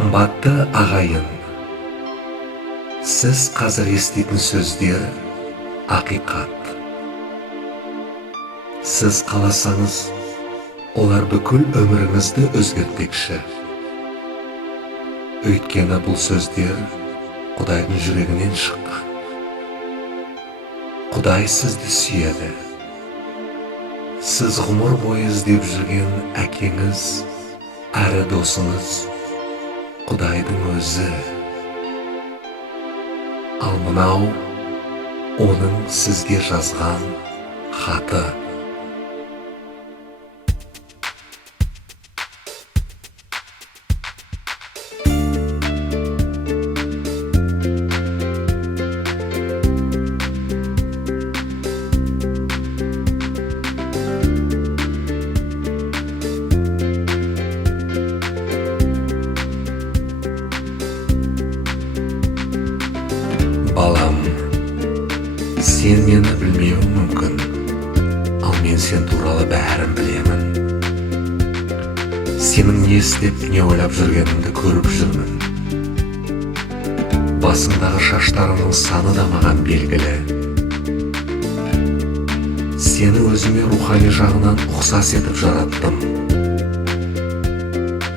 Қымбатты ағайын, сіз қазір еститін сөздер ақиқат. Сіз қаласаңыз, олар бүкіл өміріңізді өзгертпекші. Өйткені бұл сөздер Құдайдың жүрегінен шыққан. Құдай сізді сүйеді. Сіз ғұмыр бойы іздеп жүрген әкеңіз, әрі досыңыз Құдайдың өзі. Ал мынау оның сізге жазған хаты. Балам, сен мені білмеуің мүмкін, ал мен сен туралы бәрін білемін. Сенің не істеп, не ойлап жүргеніңді көріп жүрмін. Басыңдағы шаштарыңның саны да маған белгілі. Сені өзіме рухани жағынан ұқсас етіп жараттым.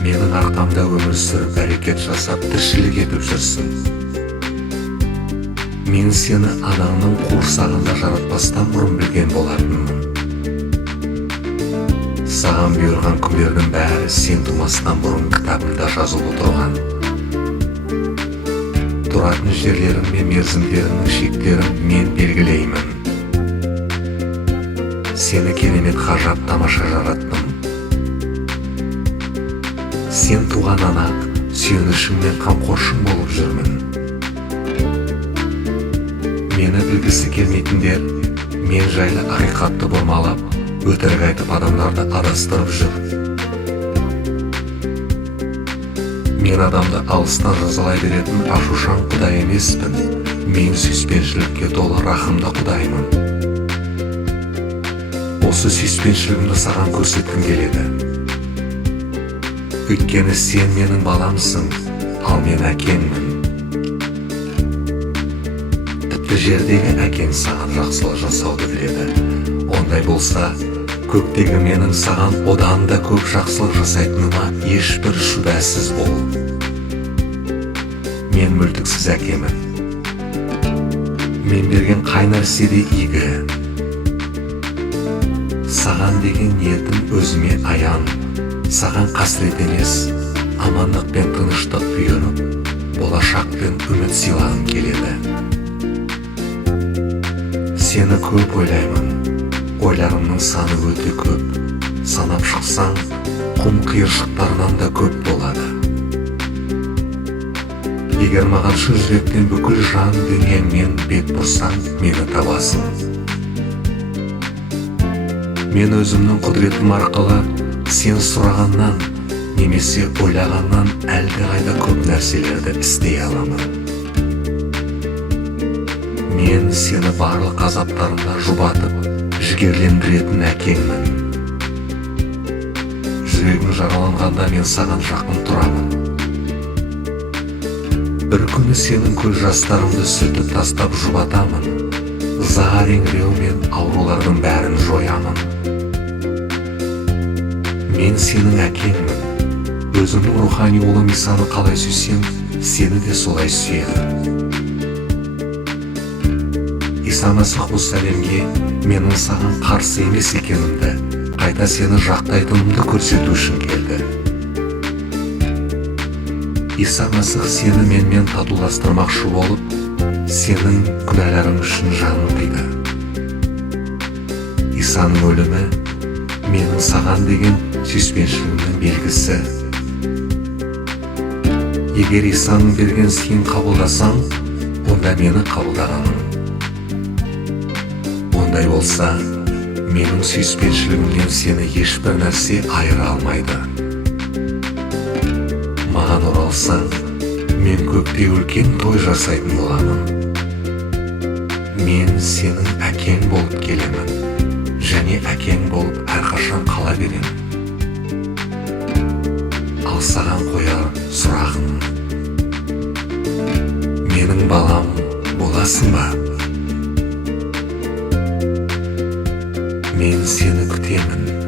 Менің арқамда өмір сүріп, әрекет жасап, тіршілік етіп жүрсің. Мен сені анаңның құрсағында жаратпастан бұрын білген болатынмын. Саған бұйырған күндердің бәрі сен тумастан бұрын кітабымда жазылып тұрған. Тұратын жерлерің мен мерзімдерінің шектерін мен белгілеймін. Сені керемет ғажап тамаша жараттым. Сен туған ана, сүйенішің мен қамқоршың болып жүрмін. Мені білгісі келмейтіндер мен жайлы ақиқатты бұрмалап, өтірік айтып адамдарды адастырып жүр. Мен адамды алыстан жазалай беретін ашушаң Құдай емеспін. Мен сүйіспеншілікке толы рахымды Құдаймын. Осы сүйіспеншілігімді саған көрсеткім келеді. Өйткені сен менің баламсың, ал мен әкеңмін. Жердегі әкең саған жақсылық жасауды біледі. Ондай болса, көктегі менің саған одан да көп жақсылық жасайтыныма ешбір шүбәсіз бол. Мен мүлтіксіз әкемін. Мен берген қай нәрсе де игі. Саған деген ниетім өзіме аян. Саған қасірет емес, амандық пен тыныштық бұйырып, болашақ пен үміт сыйлағым келеді. Сені көп ойлаймын, ойларымның саны өте көп. Санап шықсаң, құм қиыршықтарынан да көп болады. Егер маған шын жүректен бүкіл жан дүниеңмен бет бұрсаң, мені табасың. Мен өзімнің құдіретім арқылы сен сұрағаннан, немесе ойлағаннан әлдеқайда көп нәрселерді істей аламын. Мен сені барлық азаптарында жұбатып, жігерлендіретін әкеңмін. Жүрегің жараланғанда мен саған жақын тұрамын. Бір күні сенің көз жастарыңды сүртіп тастап жұбатамын. Зар еңіреу мен аурулардың бәрін жоямын. Мен сенің әкеңмін. Өзімнің рухани ұлым Исаны қалай сүйсем, сені де солай сүйемін. Иса Мәсіх осы әлемге менің саған қарсы емес екенімді, қайта сені жақтайтынымды көрсету үшін келді. Иса Мәсіх сені менімен татуластырмақшы болып, сенің күнәларың үшін жанын қиды. Исаның өлімі менің саған деген сүйіспеншілігімнің белгісі. Егер Исаның берген сыйын қабылдасаң, онда мені қабылдағаның. Ондай болса, менің сүйіспеншілігімнен сені ешбір нәрсе айыра алмайды. Маған оралсаң, мен көкте үлкен той жасайтын боламын. Мен сенің әкең болып келемін, және әкең болып әрқашан қала беремін. Ал саған қояр сұрағым: менің балам боласың ба? Мен сені күтемін.